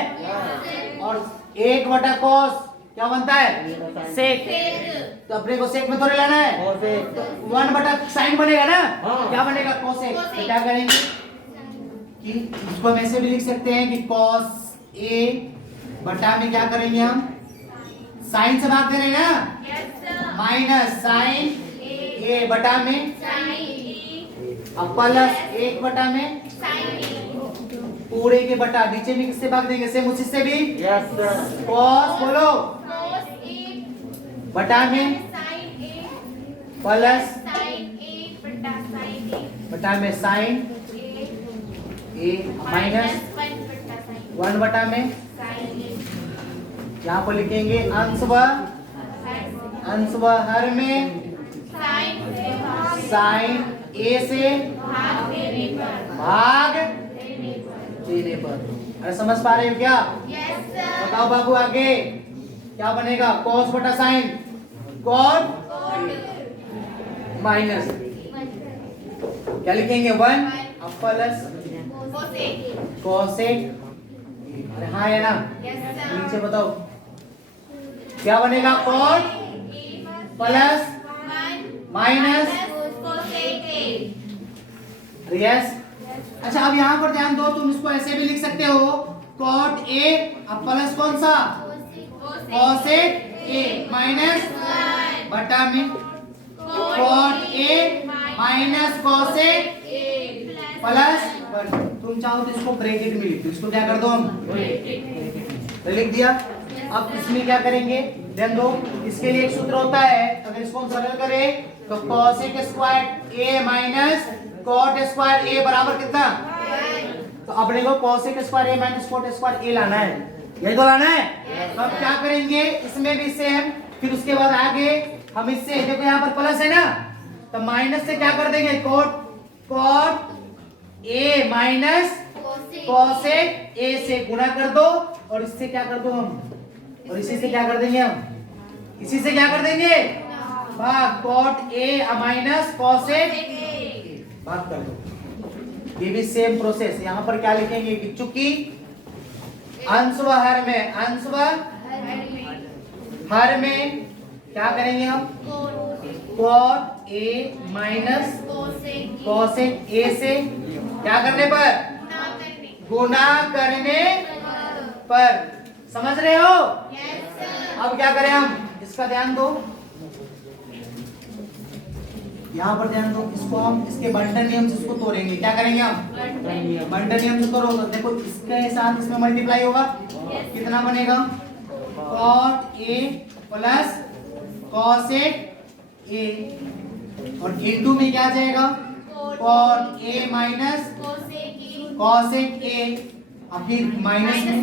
और 1 बटा cos क्या बनता है? सेक। तो अपने को सेक में थोड़े लाना है, तो 1 बटा साइन बनेगा ना। क्या बनेगा? कोसेक। तो क्या करेंगे कि इसको हम ऐसे भी लिख सकते हैं कि cos a बटा में क्या करेंगे हम? साइन से भाग दे रहे हैं ना, माइनस साइन a बटा में, अब प्लस 1 बटा में पूरे के बटा, नीचे में किससे भाग देंगे? सेम उसी से भी। cos बोलो बटा में प्लस बटा में साइन ए माइनस 1 बटा में, यहाँ पर लिखेंगे अंश व हर में साइन ए से भाग देने पर। अरे समझ पा रहे हो क्या? बताओ बाबू, आगे क्या बनेगा? cos बटा साइन, cot माइनस क्या लिखेंगे? 1 अब प्लस कोसेक। अरे हाँ है ना, नीचे बताओ क्या बनेगा? cot plus minus yes. अच्छा, अब यहाँ पर ध्यान दो, तुम इसको ऐसे भी लिख सकते हो cot a अब प्लस कौन सा? cosec ए माइनस बटा में कॉट ए माइनस कॉसेक प्लस 1। तुम चाहो तो इसको ब्रैकेट में लिख दो, इसको क्या कर दो हम तो लिख दिया। अब इसमें क्या करेंगे, ध्यान दो, इसके लिए एक सूत्र होता है, अगर इसको हम सरल करें तो cosec square a minus cot square a बराबर कितना, तो अपने को cosec square a minus cot square ए लाना है, यही तो लाना है। तो अब क्या करेंगे, इसमें भी सेम, फिर उसके बाद आगे हम इससे, देखो यहाँ पर प्लस है ना, तो माइनस से क्या कर देंगे, cot A minus cosec A से गुणा कर दो, और इससे क्या कर दो हम, और इसी से क्या कर देंगे हम, इसी से क्या कर देंगे भाग, कॉट ए माइनस कॉसेक भाग कर दो। ये भी सेम प्रोसेस, यहाँ पर क्या लिखेंगे कि चूंकि अंश व हर में, अंश व हर में क्या करेंगे हम, cot A minus cosec A से क्या करने पर, गुणा करने पर, समझ रहे हो। अब क्या करें हम, इसका ध्यान दो, यहाँ पर ध्यान दो, इसको हम इसके बंटन नियम से इसको तोड़ेंगे, क्या करेंगे हम बंटन नियम से तोड़ो, तो देखो इसके साथ इसमें मल्टीप्लाई होगा, कितना बनेगा, cot A plus cosec A, और इनटू में क्या जाएगा, cot A minus cosec A, अब फिर माइनस में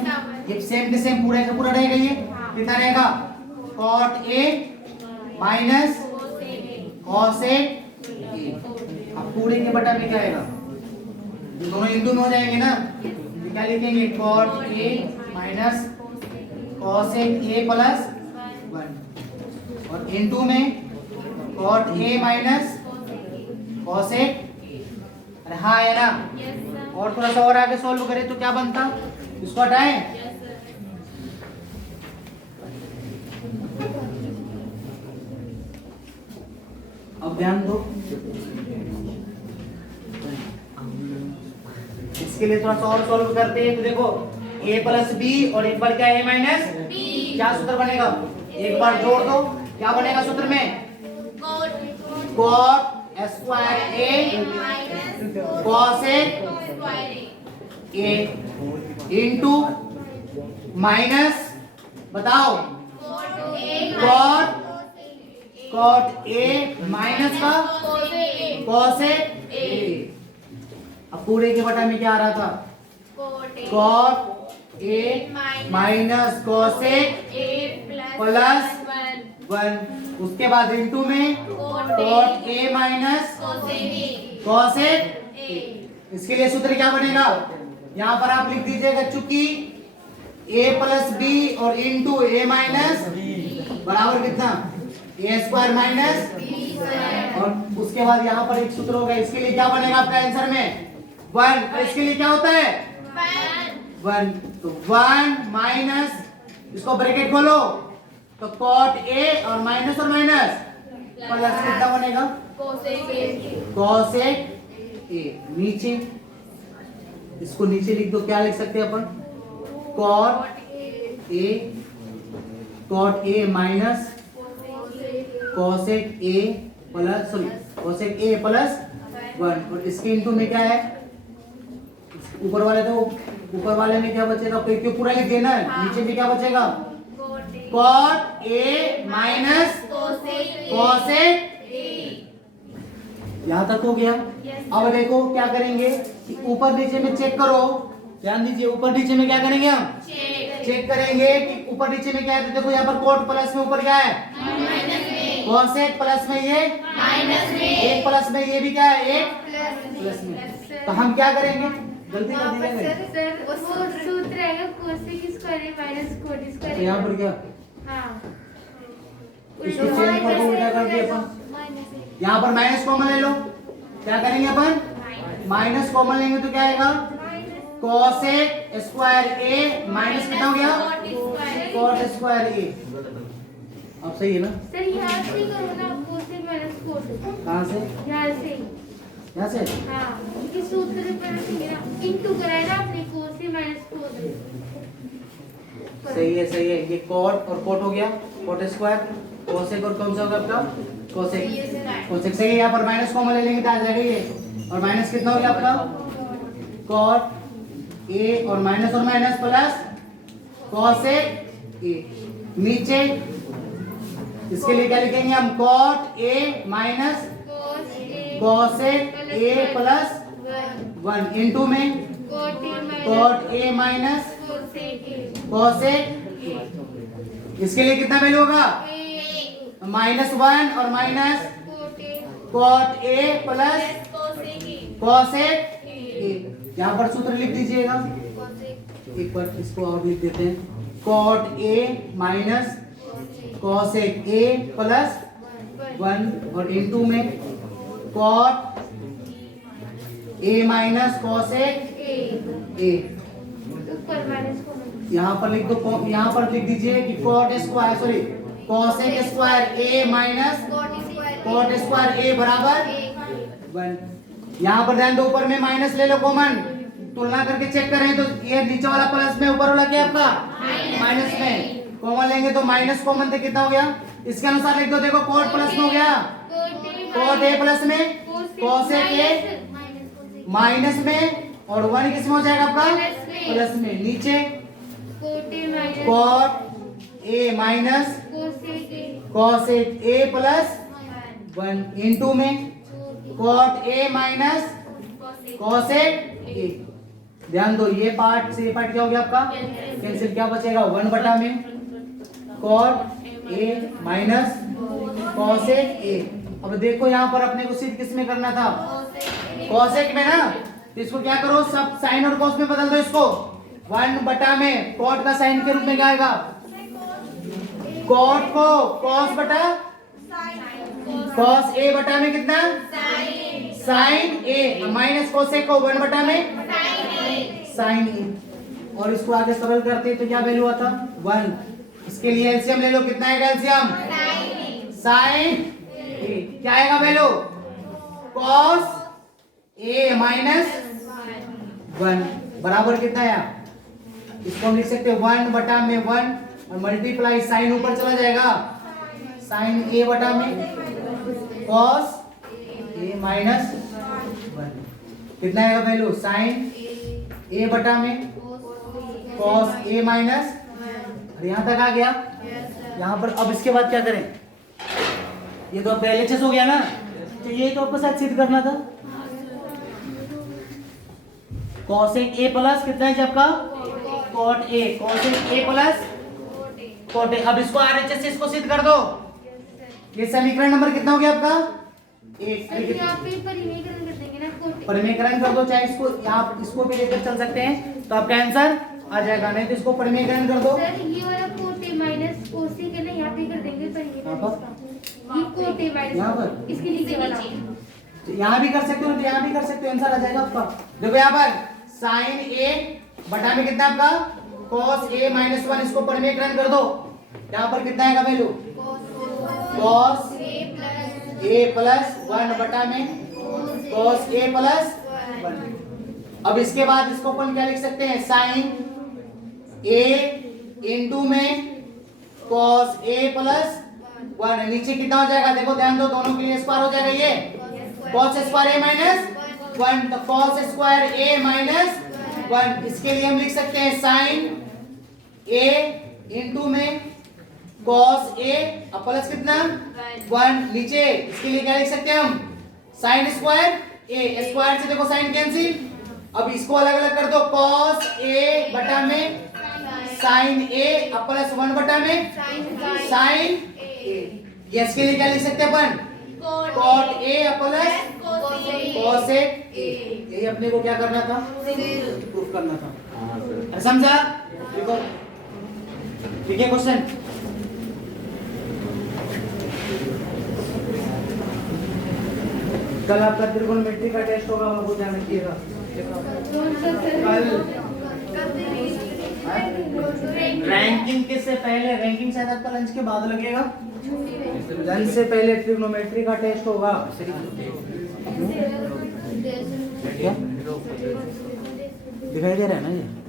ये सेम के सेम पूरा का पूरा रहेगा, ये कितना रहेगा, cot A minus cosec A, अब पूरे के बटा में क्या आएगा, दोनों इनटू में हो जाएंगे ना, क्या लिखेंगे, कॉट ए माइनस कॉसेक ए प्लस 1, और इनटू में कॉट ए माइनस कॉसेक, अरे हाँ है ना, और थोड़ा सा और आगे सॉल्व करें तो क्या बनता, इसको हटाएं, अब ध्यान दो, इसके लिए थोड़ा सा और सॉल्व करते हैं, तो देखो a प्लस बी और एक बार क्या a माइनस बी, क्या सूत्र बनेगा, एक बार जोड़ दो, क्या बनेगा सूत्र में, cot square A cosec A into minus, बताओ, कॉट ए माइनस का कॉसेक ए, अब पूरे के बटा में क्या आ रहा था, कॉट ए माइनस कॉसेक प्लस 1, उसके बाद इनटू में cot A minus cosec A, इसके लिए सूत्र क्या बनेगा, यहाँ पर आप लिख दीजिएगा, चूंकि a प्लस बी और इंटू ए माइनस बराबर कितना, ए स्क्वायर माइनस, और उसके बाद यहाँ पर एक सूत्र होगा, इसके लिए क्या बनेगा आपका आंसर में 1, और इसके लिए क्या होता है 1, तो 1 माइनस, इसको ब्रैकेट खोलो, तो कॉट ए और माइनस प्लस कितना बनेगा, कॉसेक ए, नीचे इसको नीचे लिख दो, क्या लिख सकते हैं अपन, कॉट ए माइनस कॉसेक ए प्लस, सॉरी कॉसेक ए प्लस 1, और इसके इनटू में क्या है, ऊपर वाले, तो ऊपर वाले में क्या बचेगा, क्यों पूरा लिख देना है, नीचे में क्या बचेगा, कॉट ए माइनस कॉसेक, यहाँ तक हो गया। अब देखो क्या करेंगे कि ऊपर नीचे में चेक करो, ध्यान दीजिए, ऊपर नीचे में क्या करेंगे हम, चेक करेंगे कि ऊपर नीचे में क्या है, तो देखो यहाँ पर कॉट प्लस में ऊपर क्या है, कॉसेक प्लस में ये माइनस में, एक प्लस में ये भी क्या है, एक प्लस में, तो हम क्या करेंगे, जल्दी कर दीजिए सर, वो सूत्र है cosec square minus cot square, यहाँ पर क्या, हाँ इसको चेंज कर दो, उल्टा कर दिए अपन, यहाँ पर माइनस कॉमन ले लो, क्या करेंगे अपन, माइनस कॉमन लेंगे तो क्या आएगा, कॉसेक स्क्वायर ए माइनस कितना हो गया, कॉट स्क्वायर ए, अब सही है ना सर, यहाँ से करो ना, कोसेक माइनस कॉट, कहाँ से, यहाँ से, हाँ, क्योंकि सूत्र पर इनटू कराया ना आपने, कोसेक माइनस कॉट, सही है सही है। ये कॉट और कॉट हो गया, कॉट स्क्वायर, कोसेक और कौन सा होगा आपका कोसेक, कोसेक सही है। यहाँ पर माइनस कॉमन ले लेंगे तो आ जाएगा ये, और माइनस कितना हो गया आपका कॉट ए और माइनस प्लस कोसेक ए। नीचे इसके लिए क्या लिखेंगे हम, कॉट ए माइनस कोसेक ए प्लस 1 इनटू में कॉट ए माइनस कोसेक। इसके लिए कितना वैल्यू होगा, -1 और माइनस कॉट ए प्लस कोसेक ए। यहाँ पर सूत्र लिख दीजिएगा, एक बार इसको और लिख देते हैं, कॉट ए माइनस कोसेक ए प्लस 1 और इनटू में कॉट ए माइनस कोसेक ए। यहाँ पर लिख दो, यहाँ पर लिख दीजिए कि cot square sorry cosec square a minus cot square a बराबर 1। यहाँ पर ध्यान दो, ऊपर में माइनस ले लो कॉमन, तुलना करके चेक करें तो ये नीचे वाला प्लस में, ऊपर वाला क्या आपका माइनस में। कॉमन लेंगे तो माइनस कॉमन थे, कितना हो गया, इसके अनुसार लिख दो। देखो कॉट प्लस में हो गया, कॉट ए प्लस में कोसेक ए माइनस में, और 1 किस में हो जाएगा आपका प्लस में। नीचे कॉट ए माइनस कोसेक ए प्लस 1 इनटू में cot A minus cosec a. ध्यान दो, ये पार्ट से ये पार्ट क्या हो गया आपका कैंसिल, क्या बचेगा 1 बटा में cot A minus cosec A. अब देखो यहाँ पर अपने को सिर्फ किस में करना था, कोसेक में ना, तो इसको क्या करो, सब साइन और कॉस में बदल दो इसको। 1 बटा में कॉट का साइन के रूप में क्या आएगा, कॉट को कॉस बटा कॉस ए बटा में कितना साइन ए, माइनस कोसेक को 1 बटा में साइन ए। और इसको आगे सरल करते तो क्या वैल्यू आता 1। इसके लिए एलसीएम ले लो, कितना है एलसीएम साइन ए, क्या आएगा वैल्यू कॉस ए माइनस 1 बराबर कितना है, इसको हम लिख सकते हैं 1 बटा में 1 और मल्टीप्लाई साइन ऊपर चला जाएगा, साइन ए बटा में कॉस ए माइनस 1। कितना आएगा वैल्यू साइन ए बटा में कॉस ए माइनस, और यहाँ तक आ गया। यहाँ पर अब इसके बाद क्या करें, ये तो अब LHS हो गया ना, तो ये तो आपको साथ सिद्ध करना था। कोसेक ए प्लस कितना है आपका cot A, cosec A plus cot A. अब इसको RHS से इसको सिद्ध कर दो। ये समीकरण नंबर कितना हो गया आपका 1। परिमेयकरण कर दो, चाहे इसको यहाँ इसको भी लेकर चल सकते हैं तो आपका आंसर आ जाएगा, नहीं तो इसको परिमेयकरण कर दो। सर ये वाला कोट ए माइनस कोसेक है ना, यहाँ पे कर देंगे परिमेयकरण। ये कोट ए माइनस यहाँ पर इसके नीचे वाला, तो यहाँ भी कर सकते हो, तो यहाँ भी कर सकते हो, आंसर आ जाएगा आपका। देखो यहाँ पर साइन ए बटा में कितना आपका कॉस ए माइनस 1, इसको परिमेयकरण कर दो, यहाँ पर कितना आएगा वैल्यू कॉस ए प्लस 1 बटा में कॉस ए प्लस 1। अब इसके बाद इसको अपन क्या लिख सकते हैं, साइन ए इनटू में कॉस ए प्लस 1। नीचे कितना हो जाएगा, देखो ध्यान दो, दोनों के लिए स्क्वायर हो जाएगा, ये कॉस स्क्वायर ए माइनस 1, तो कॉस स्क्वायर ए माइनस 1। इसके लिए हम लिख सकते हैं साइन ए इनटू में कॉस ए प्लस कितना 1। नीचे इसके लिए क्या लिख सकते हैं हम, साइन स्क्वायर ए, स्क्वायर से देखो साइन कैंसिल। अब इसको अलग अलग कर दो, कॉस ए बटा में साइन ए प्लस 1 बटा में साइन ए। इसके लिए क्या लिख सकते हैं अपन, cot A plus cosec a. यही अपने को क्या करना था, प्रूफ करना था, समझा। देखो ठीक है क्वेश्चन। कल आपका त्रिकोणमिति का टेस्ट होगा, वो ध्यान रखिएगा। कल रैंकिंग के से पहले, रैंकिंग शायद आपका लंच के बाद लगेगा, लंच से पहले ट्रिग्नोमेट्री का टेस्ट होगा। दिखाई दे रहा है ना ये।